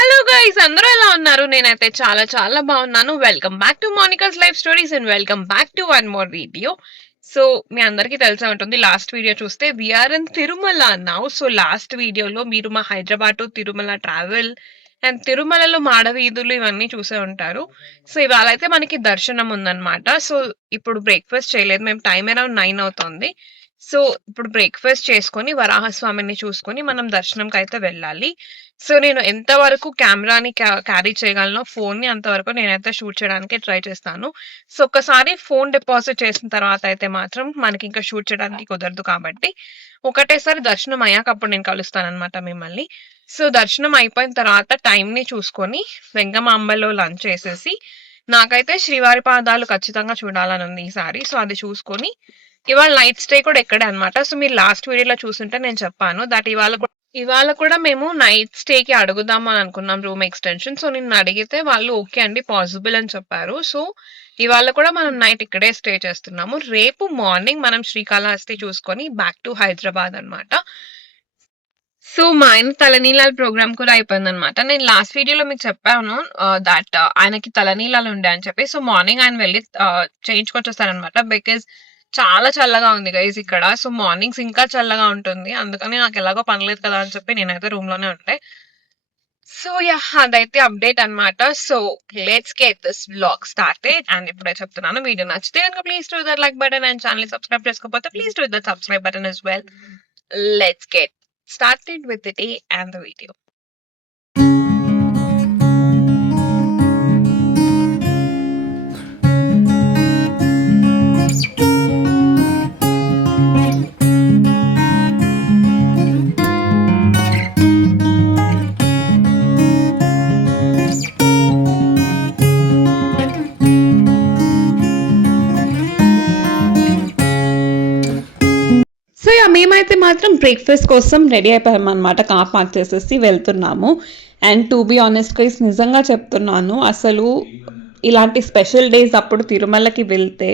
Hello guys, అందరూ ఎలా ఉన్నారు? నేనైతే చాలా చాలా బాగున్నాను. Welcome back to Monica's life stories and welcome back to one more video. So మీ అందరికీ తెలిసే ఉంటుంది, లాస్ట్ వీడియో చూస్తే we are in Tirumala now. So last వీడియోలో మీరు మా Hyderabad to Tirumala travel and తిరుమలలో మాడవీధులు ఇవన్నీ చూసే ఉంటారు. సో ఇవాళ అయితే మనకి దర్శనం ఉందన్నమాట. సో ఇప్పుడు బ్రేక్ఫాస్ట్ చేయలేదు, మేము టైం అరౌండ్ 9 అవుతుంది. సో ఇప్పుడు బ్రేక్ఫాస్ట్ చేసుకొని వరాహస్వామిని చూసుకొని మనం దర్శనంకి అయితే వెళ్ళాలి. సో నేను ఎంతవరకు కెమెరాని క్యారీ చేయగలను, ఫోన్ని అంతవరకు నేనైతే షూట్ చేయడానికి ట్రై చేస్తాను. సో ఒక్కసారి ఫోన్ డిపాజిట్ చేసిన తర్వాత అయితే మాత్రం మనకి ఇంకా షూట్ చేయడానికి కుదరదు, కాబట్టి ఒకటేసారి దర్శనం అయ్యాక అప్పుడు నేను కలుస్తాను అనమాట మిమ్మల్ని. సో దర్శనం అయిపోయిన తర్వాత టైంని చూసుకొని వెంగమాంబలో లంచ్ చేసేసి, నాకైతే శ్రీవారి పాదాలు ఖచ్చితంగా చూడాలని ఉంది ఈసారి. సో అది చూసుకొని ఇవాళ నైట్ స్టే కూడా ఎక్కడే అనమాట. సో మీరు లాస్ట్ వీడియోలో చూస్తుంటే నేను చెప్పాను దట్ ఇవాళ కూడా మేము నైట్ స్టేకి అడుగుదాం అని అనుకున్నాం, రూమ్ ఎక్స్టెన్షన్. సో నేను అడిగితే వాళ్ళు ఓకే అండి పాసిబుల్ అని చెప్పారు. సో ఇవాళ కూడా మనం నైట్ ఇక్కడే స్టే చేస్తున్నాము. రేపు మార్నింగ్ మనం శ్రీకాళహస్తి చూసుకొని బ్యాక్ టు హైదరాబాద్ అనమాట. సో మా ఆయన తలనీలాల ప్రోగ్రామ్ కూడా అయిపోయింది అనమాట. నేను లాస్ట్ వీడియోలో మీకు చెప్పాను దట్ ఆయనకి తలనీలాలు ఉండే అని చెప్పి. సో మార్నింగ్ ఆయన వెళ్ళి చేయించుకొచ్చేస్తారనమాట. బికాజ్ చాలా చల్లగా ఉంది గైస్ ఇక్కడ. సో మార్నింగ్స్ ఇంకా చల్లగా ఉంటుంది, అందుకని నాకు ఎలాగో పనిలేదు కదా అని చెప్పి నేనైతే రూమ్ లోనే ఉంటే. సో యా, అదైతే అప్డేట్ అనమాట. So let's get this vlog started. And ఇప్పుడే చెప్తున్నాను, వీడియో నచ్చితే కనుక please do that like button and channel subscribe చేసుకోకపోతే please do that subscribe button as well. లెట్స్ గెట్ started with the day and the video. మేమైతే మాత్రం బ్రేక్ఫాస్ట్ కోసం రెడీ అయిపోయామన్నమాట. కార్ పార్క్ చేసేసి వెళ్తున్నాము. And to be honest guys, నిజంగా చెప్తున్నాను, అసలు ఇలాంటి స్పెషల్ డేస్ అప్పుడు తిరుమలకి వెళ్తే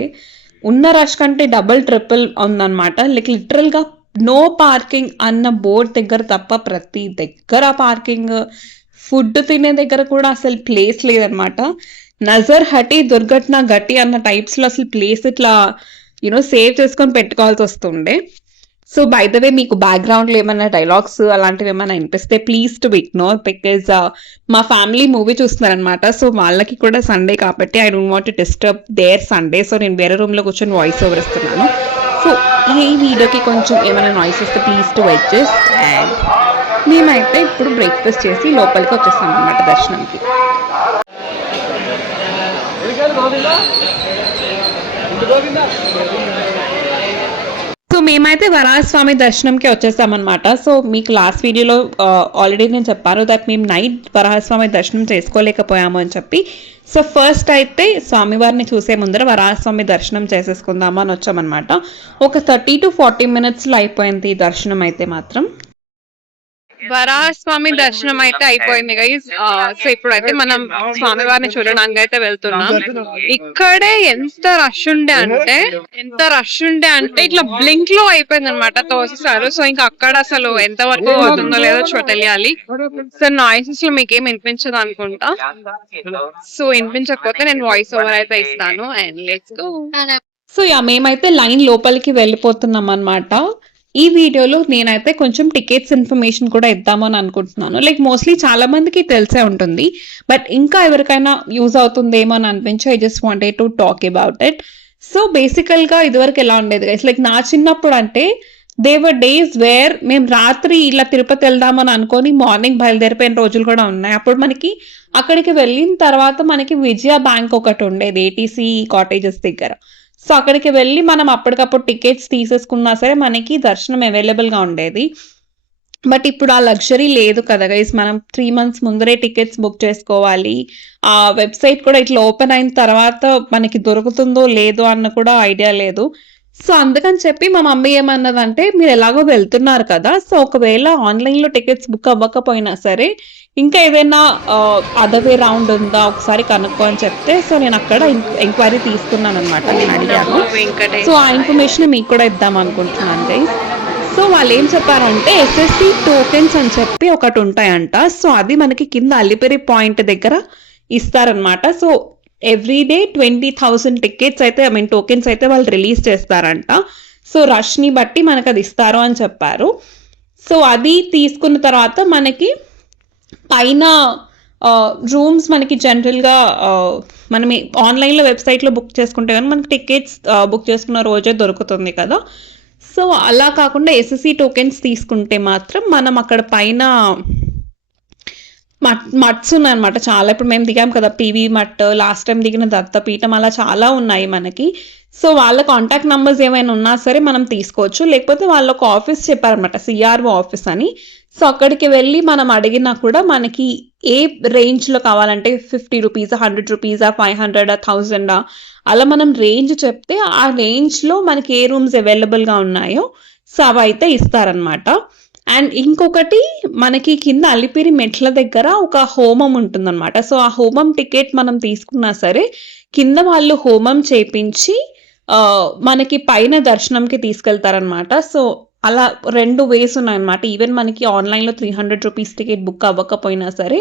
ఉన్న రష్ కంటే డబుల్ ట్రిపుల్ ఉందన్నమాట. లైక్ లిటరల్గా నో పార్కింగ్ అన్న బోర్డ్ దగ్గర తప్ప ప్రతి దగ్గర పార్కింగ్. ఫుడ్ తినే దగ్గర కూడా అసలు ప్లేస్ లేదనమాట. నజర్ హటి దుర్ఘటన గట్టి అన్న టైప్స్లో అసలు ప్లేస్ ఇట్లా సేవ్ చేసుకొని పెట్టుకోవాల్సి వస్తుండే. సో బై ద వే, మీకు బ్యాక్గ్రౌండ్లో ఏమైనా డైలాగ్స్ అలాంటివి ఏమైనా వినిపిస్తే ప్లీజ్ టు ఇగ్నోర్, బికాజ్ మా ఫ్యామిలీ మూవీ చూస్తున్నారనమాట. సో వాళ్ళకి కూడా సండే కాబట్టి I don't want to disturb their Sunday. So నేను వేరే రూమ్లో కూర్చొని వాయిస్ ఓవర్ ఇస్తున్నాను. సో ఈ వీడియోకి కొంచెం ఏమైనా నాయిస్ వస్తే ప్లీజ్ టు అడ్జస్ట్. అండ్ మేమైతే ఇప్పుడు బ్రేక్ఫాస్ట్ చేసి లోపలికి వచ్చేస్తాం అనమాట దర్శనంకి. సో మేమైతే వరాహస్వామి దర్శనంకి వచ్చేసామన్నమాట. సో మీకు లాస్ట్ వీడియోలో ఆల్రెడీ నేను చెప్పాను దట్ మేము నైట్ వరాహస్వామి దర్శనం చేసుకోలేకపోయాము అని చెప్పి. సో ఫస్ట్ అయితే స్వామివారిని చూసే ముందర వరాహస్వామి దర్శనం చేసేసుకుందాము అని వచ్చామన్నమాట. ఒక 30 to 40 minutesలో అయిపోయింది ఈ దర్శనం అయితే మాత్రం. వరాహస్వామి దర్శనం అయితే అయిపోయింది గైస్. సో ఇప్పుడైతే మనం స్వామివారిని చూడడానికి అయితే వెళ్తున్నాం. ఇక్కడే ఎంత రష్ ఉండే అంటే ఇట్లా బ్లింక్ లో అయిపోయింది అనమాట, తోసేసారు. సో ఇంకా అక్కడ అసలు ఎంత వరకు అవుతుందో లేదో తెలియాలి. సో నాయిసెస్ లో మీకేం వినిపించదు అనుకుంటా. సో వినిపించకపోతే నేను వాయిస్ ఓవర్ అయితే ఇస్తాను. And let's go. So yeah, మేమైతే లైన్ లోపలికి వెళ్ళిపోతున్నాం అనమాట. ఈ వీడియోలో నేనైతే కొంచెం టికెట్స్ ఇన్ఫర్మేషన్ కూడా ఇద్దామని అనుకుంటున్నాను. లైక్ మోస్ట్లీ చాలా మందికి తెలిసే ఉంటుంది, బట్ ఇంకా ఎవరికైనా యూజ్ అవుతుందేమో అని అనిపించి I just wanted to talk about it. So బేసికల్గా ఇదివరకు ఎలా ఉండేది గైస్, లైక్ నా చిన్నప్పుడు అంటే దేవర్ డేస్ వేర్ మేము రాత్రి ఇలా తిరుపతి వెళ్దామని అనుకొని మార్నింగ్ బయలుదేరిపోయిన రోజులు కూడా ఉన్నాయి. అప్పుడు మనకి అక్కడికి వెళ్ళిన తర్వాత మనకి విజయ బ్యాంక్ ఒకటి ఉండేది ఏటీసీ కాటేజెస్ దగ్గర. సో అక్కడికి వెళ్ళి మనం అప్పటికప్పుడు టికెట్స్ తీసేసుకున్నా సరే మనకి దర్శనం అవైలబుల్గా ఉండేది. బట్ ఇప్పుడు ఆ లగ్జరీ లేదు కదా గైస్. మనం 3 months ముందరే టికెట్స్ బుక్ చేసుకోవాలి. ఆ వెబ్సైట్ కూడా ఇట్లా ఓపెన్ అయిన తర్వాత మనకి దొరుకుతుందో లేదో అన్న కూడా ఐడియా లేదు. సో అందుకని చెప్పి మా మమ్మీ ఏమన్నదంటే, మీరు ఎలాగో వెళ్తున్నారు కదా, సో ఒకవేళ ఆన్లైన్లో టికెట్స్ బుక్ అవ్వకపోయినా సరే ఇంకా ఏదైనా అదర్ వే రౌండ్ ఉందా ఒకసారి కనుక్కో అని చెప్తే, సో నేను అక్కడ ఎంక్వైరీ తీసుకున్నాను అనమాట. నేను అడిగాను. సో ఆ ఇన్ఫర్మేషన్ మీకు కూడా ఇద్దాం అనుకుంటున్నాను గైస్. సో వాళ్ళు ఏం చెప్పారంటే ఎస్ఎస్సి టోకెన్స్ అని చెప్పి ఒకటి ఉంటాయంట. సో అది మనకి కింద అలిపిరి పాయింట్ దగ్గర ఇస్తారనమాట. సో ఎవ్రీడే 20,000 టికెట్స్ అయితే టోకెన్స్ అయితే వాళ్ళు రిలీజ్ చేస్తారంట. సో రష్ని బట్టి మనకు అది ఇస్తారు అని చెప్పారు. సో అది తీసుకున్న తర్వాత మనకి పైన రూమ్స్ మనకి జనరల్గా మనం ఆన్లైన్లో వెబ్సైట్లో బుక్ చేసుకుంటే కానీ మనకి టికెట్స్ బుక్ చేసుకున్న రోజే దొరుకుతుంది కదా. సో అలా కాకుండా ఎస్ఎస్సి టోకెన్స్ తీసుకుంటే మాత్రం మనం అక్కడ పైన మట్స్ ఉన్నాయన్నమాట చాలా. ఇప్పుడు మేము దిగాం కదా పివి మట్, లాస్ట్ టైం దిగిన దత్తపీఠం, అలా చాలా ఉన్నాయి మనకి. సో వాళ్ళ కాంటాక్ట్ నెంబర్స్ ఏమైనా ఉన్నా సరే మనం తీసుకోవచ్చు. లేకపోతే వాళ్ళ ఒక ఆఫీస్ చెప్పారనమాట, సిఆర్ఓ ఆఫీస్ అని. సో అక్కడికి వెళ్ళి మనం అడిగినా కూడా మనకి ఏ రేంజ్లో కావాలంటే 50 రూపీస్, 100 రూపీసా, 500, 1000 అలా మనం రేంజ్ చెప్తే ఆ రేంజ్లో మనకి ఏ రూమ్స్ అవైలబుల్గా ఉన్నాయో సో అవి అయితే ఇస్తారనమాట. అండ్ ఇంకొకటి మనకి కింద అలిపిరి మెట్ల దగ్గర ఒక హోమం ఉంటుందన్నమాట. సో ఆ హోమం టికెట్ మనం తీసుకున్నా సరే కింద వాళ్ళు హోమం చేపించి మనకి పైన దర్శనంకి తీసుకెళ్తారనమాట. సో అలా 2 వేస్ ఉన్నాయన్నమాట. ఈవెన్ మనకి ఆన్లైన్లో 300 రూపీస్ టికెట్ బుక్ అవ్వకపోయినా సరే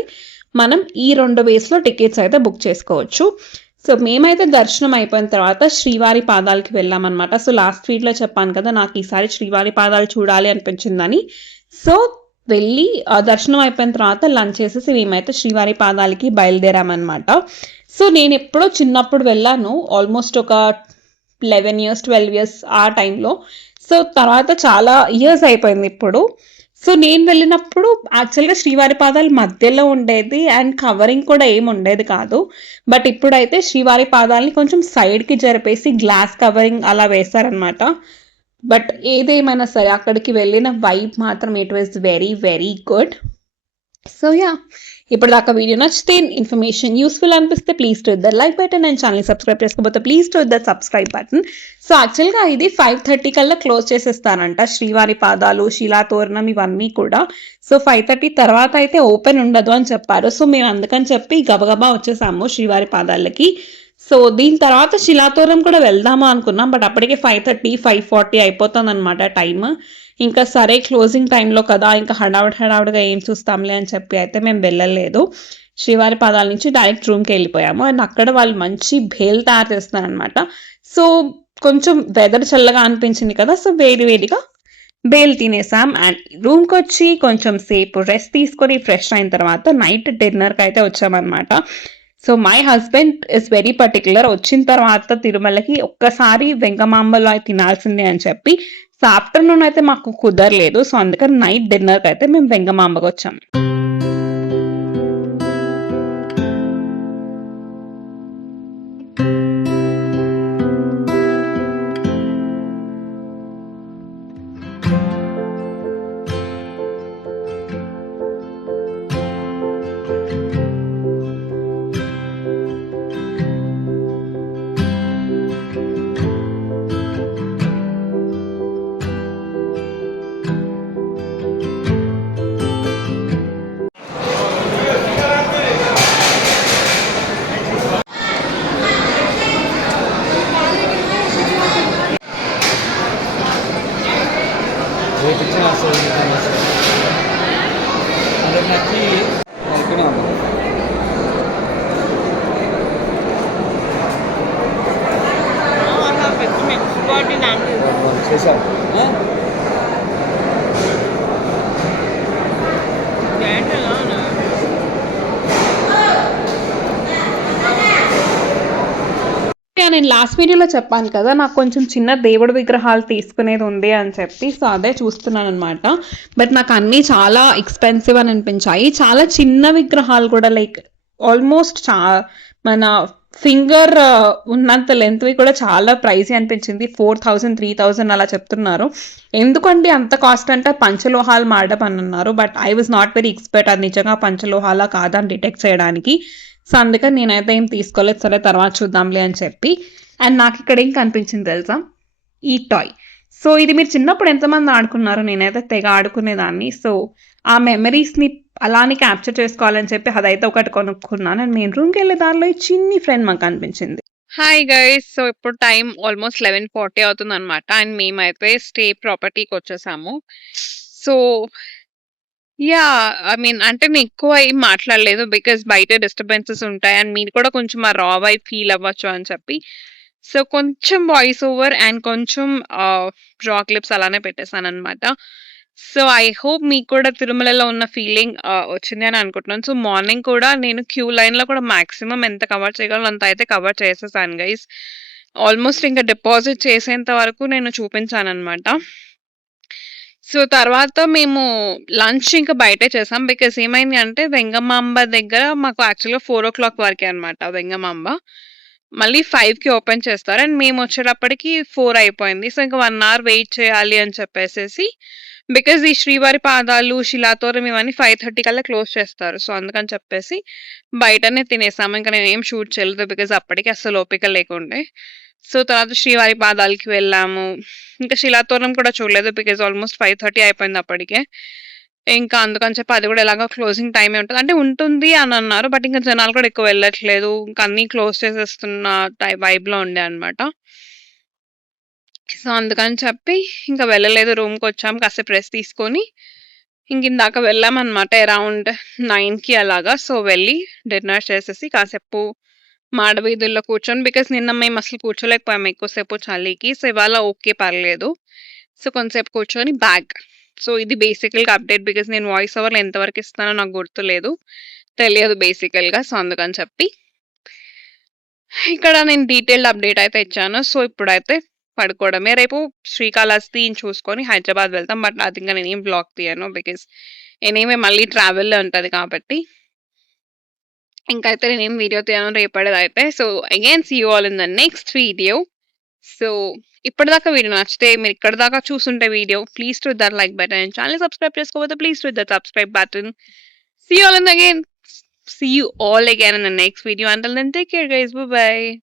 మనం ఈ 2 వేస్లో టికెట్స్ అయితే బుక్ చేసుకోవచ్చు. సో మేమైతే దర్శనం అయిపోయిన తర్వాత శ్రీవారి పాదాలకి వెళ్ళామన్నమాట. సో లాస్ట్ వీడియోలో చెప్పాను కదా నాకు ఈసారి శ్రీవారి పాదాలు చూడాలి అనిపించిందని. సో వెళ్ళి దర్శనం అయిపోయిన తర్వాత లంచ్ చేసేసి మేమైతే శ్రీవారి పాదాలకి బయలుదేరామన్నమాట. సో నేను ఎప్పుడో చిన్నప్పుడు వెళ్ళాను, ఆల్మోస్ట్ ఒక 11 years 12 years ఆ టైంలో. సో తర్వాత చాలా ఇయర్స్ అయిపోయింది ఇప్పుడు. సో నేను వెళ్ళినప్పుడు యాక్చువల్గా శ్రీవారి పాదాలు మధ్యలో ఉండేది అండ్ కవరింగ్ కూడా ఏమి ఉండేది కాదు. బట్ ఇప్పుడైతే శ్రీవారి పాదాలని కొంచెం సైడ్కి జరిపేసి గ్లాస్ కవరింగ్ అలా వేశారనమాట. బట్ ఏదేమైనా సరే అక్కడికి వెళ్ళిన వైబ్ మాత్రం it was very very good. So yeah, ఇప్పుడు దాకా వీడియో నచ్చితే, ఇన్ఫర్మేషన్ యూస్ఫుల్ అనిపిస్తే please do the like button and channel subscribe చేసుకోకపోతే please do the subscribe button. So యాక్చువల్గా ఇది 5:30 కల్లా క్లోజ్ చేసేస్తానంట శ్రీవారి పాదాలు, శిలాతోరణం ఇవన్నీ కూడా. సో 5:30 తర్వాత అయితే ఓపెన్ ఉండదు అని చెప్పారు. సో మేము అందుకని చెప్పి గబగబా వచ్చేసాము శ్రీవారి పాదాలకి. సో దీని తర్వాత శిలాతోరణం కూడా వెళ్దామా అనుకున్నాం, బట్ అప్పటికే 5:30 5:40 అయిపోతుంది అనమాట టైమ్. ఇంకా సరే క్లోజింగ్ టైంలో కదా ఇంకా హడావుడిగా ఏం చూస్తాంలే అని చెప్పి అయితే మేము వెళ్ళలేదు. శ్రీవారి పాదాల నుంచి డైరెక్ట్ రూమ్కి వెళ్ళిపోయాము. అండ్ అక్కడ వాళ్ళు మంచి భేల్ తయారు చేస్తున్నారనమాట. సో కొంచెం వెదర్ చల్లగా అనిపించింది కదా, సో వేడిగా బేల్ తినేసాం. అండ్ రూమ్కి వచ్చి కొంచెం సేపు రెస్ట్ తీసుకొని ఫ్రెష్ అయిన తర్వాత నైట్ డిన్నర్కి అయితే వచ్చామన్నమాట. So my husband is very particular, వచ్చిన తర్వాత తిరుమలకి ఒక్కసారి వెంగమాంబలో తినాల్సిందే అని చెప్పి. సో ఆఫ్టర్నూన్ అయితే మాకు కుదరలేదు. సో అందుకని నైట్ డిన్నర్కి అయితే మేము వెంగమాంబకి వచ్చాము. నేను లాస్ట్ వీడియోలో చెప్పాను కదా నాకు కొంచెం చిన్న దేవుడి విగ్రహాలు తీసుకునేది ఉంది అని చెప్పి. సో అదే చూస్తున్నాను అనమాట. బట్ నాకు అన్నీ చాలా ఎక్స్పెన్సివ్ అని అనిపించాయి. చాలా చిన్న విగ్రహాలు కూడా, లైక్ ఆల్మోస్ట్ మన ఫింగర్ ఉన్నంత లెంత్వి కూడా చాలా ప్రైజ్ అనిపించింది. 4,000 3,000 అలా చెప్తున్నారు. ఎందుకండి అంత కాస్ట్ అంటే పంచలోహాలు మాడడం అని అన్నారు. But I was not very expert అది నిజంగా పంచలోహాలా కాదా అని డిటెక్ట్ చేయడానికి. సో అందుకని నేనైతే ఏం తీసుకోలేదు, సరే తర్వాత చూద్దాంలే అని చెప్పి. అండ్ నాకు ఇక్కడ ఏం కనిపించింది తెలుసా, ఈ టాయ్. సో ఇది మీరు చిన్నప్పుడు ఎంతమంది ఆడుకున్నారు, నేనైతే తెగ ఆడుకునేదాన్ని. సో ఆ మెమరీస్ని అలానే క్యాప్చర్ చేసుకోవాలని చెప్పి అదైతే ఒకటి కొనుక్కున్నాను. అండ్ మేము రూమ్కి వెళ్ళే దారిలో ఈ చిన్ని ఫ్రెండ్ మాకు కనిపించింది. Hi guys! సో, ఇప్పుడు టైం ఆల్మోస్ట్ 11:40 అవుతుందనమాట. అండ్ మేమైతే స్టే ప్రాపర్టీకొచ్చేసాము. సో, ఐ మీన్ అంటే నేను ఎక్కువ ఏం మాట్లాడలేదు. బికాజ్ బయట డిస్టర్బెన్సెస్ ఉంటాయి. అండ్ మీరు కూడా కొంచెం ఆ రా వైబ్ ఫీల్ అవ్వచ్చు అని చెప్పి. సో, కొంచెం వాయిస్ ఓవర్ అండ్ కొంచెం రా క్లిప్స్ అలానే పెట్టేసాననమాట. సో, ఐ హోప్ మీకు కూడా తిరుమలలో ఉన్న ఫీలింగ్ వచ్చింది అని అనుకుంటున్నాను. సో, మార్నింగ్ కూడా నేను క్యూ లైన్‌లో కూడా మాక్సిమం ఎంత కవర్ చేయగలనో అంత అయితే కవర్ చేసేసాను గైస్. ఆల్మోస్ట్ ఇంకా డిపాజిట్ చేసేంత వరకు నేను చూపించాననమాట. సో, తర్వాత మేము లంచ్ ఇంకా బయటే చేసాం. బికాజ్ ఏమైంది అంటే వెంగమాంబ దగ్గర మాకు యాక్చువల్‌గా 4:00 వరకే అనమాట వెంగమాంబ. మళ్ళీ 5కి ఓపెన్ చేస్తారు. అండ్ మేమొచ్చేటప్పటికి 4 అయిపోయింది. సో, ఇంక 1 అవర్ వెయిట్ చేయాలి అని చెప్పేసేసి బికాజ్ ఈ శ్రీవారి పాదాలు, శిలాతోరణం ఇవన్నీ 5:30 కల్లా క్లోజ్ చేస్తారు. సో, అందుకని చెప్పేసి బయటనే తినేసాము. ఇంక నేనేం షూట్ చేయలేదు. బికాజ్ అప్పటికి అస్సలు ఓపిక లేకుండే. సో, తర్వాత శ్రీవారి పాదాలకి వెళ్ళాము. ఇంకా శిలాతోరణం కూడా చూడలేదు. బికాజ్ ఆల్మోస్ట్ 5:30 అయిపోయింది అప్పటికే. ఇంకా అందుకని చెప్పి అది కూడా ఎలాగో క్లోజింగ్ టైమే ఉంటది. అంటే ఉంటుంది అనన్నారు. బట్ ఇంకా జనాలు కూడా ఎక్కువ వెళ్ళట్లేదు. ఇంక అన్నీ క్లోజ్ చేసేస్తున్న వైబ్‌లో ఉండే అనమాట. సో, అందుకని చెప్పి ఇంక వెళ్ళలేదు. రూమ్‌కొచ్చాం. కాసేపు రెస్ట్ తీసుకొని ఇంకిందాక వెళ్ళామనమాట అరౌండ్ 9కి అలాగా. సో, వెళ్ళి డిన్నర్ చేసేసి కాసేపు మాడ వీధుల్లో కూర్చొని బికాజ్ నిన్న మేమసలు కూర్చోలేకపోయాము ఎక్కువసేపు చలికి. సో, ఇవాళ ఓకే పర్లేదు. సో, కొంతసేపు కూర్చొని బ్యాక్. సో, ఇది బేసికల్‌గా అప్డేట్ బికాజ్ నేను వాయిస్ ఓవర్‌లో ఎంతవరకు ఇస్తానో నాకు గుర్తులేదు. తెలియదు బేసికల్‌గా. సో, అందుకని చెప్పి ఇక్కడ నేను డీటెయిల్డ్ అప్డేట్ అయితే ఇచ్చాను. సో, ఇప్పుడైతే పడుకోవడమే. రేపు శ్రీకాళహస్తిని చూసుకొని హైదరాబాద్ వెళ్తాం. బట్ అది ఇంక నేనేం బ్లాగ్ తీయను. బికాజ్ ఎనీవే మళ్ళీ ట్రావెల్ ఉంటది కాబట్టి. ఇంకైతే నేనేం వీడియో తీయను రేపటిదైతే. So, again see you all in the next video. So, ఇప్పటిదాకా వీడియో నచ్చితే మీరు ఇక్కడి దాకా చూసుంటే video please do that like button and channel subscribe చేసుకోకపోతే please do that subscribe button. See you all in the again. See you all again in the next video. Until then, take care, guys. Bye bye.